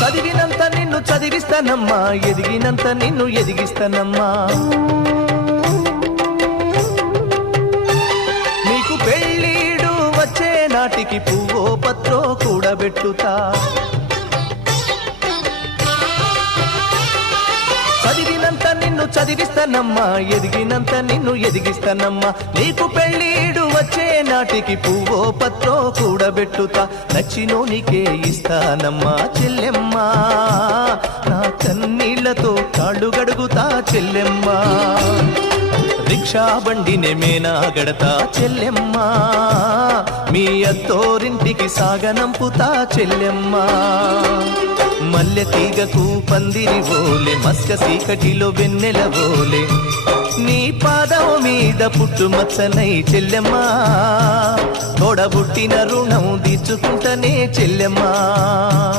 చదివినంత నిన్ను చదివిస్తానమ్మా, ఎదిగినంత నిన్ను ఎదిగిస్తానమ్మా. నీకు పెళ్ళీడు వచ్చే నాటికి పువ్వో పత్రో కూడబెట్టుతా. చదివినంత నిన్ను చదివిస్తానమ్మా, ఎదిగినంత నిన్ను ఎదిగిస్తానమ్మా. నీకు పెళ్ళీడు వచ్చే నాటికి పువ్వో పత్రో కూడబెట్టుతా. నచ్చినోనికే ఇస్తానమ్మా చెల్లెమ్మా, నా కన్నీళ్లతో కాళ్ళు గడుగుతా చెల్లెమ్మా. రిక్షా బండినే మేనా గడతా చెల్లెమ్మా, మీ అత్తోరింటికి సాగనంపుతా చెల్లెమ్మా. మల్లె తీగకు పందిరి ఓలే, మస్క సీకటిలో వెన్నెల ఓలే, నీ పాదం మీద పుట్టుమచ్చనై చెల్లెమ్మా. తోడబుట్టిన రుణం తీర్చుకుంటనే చెల్లెమ్మా.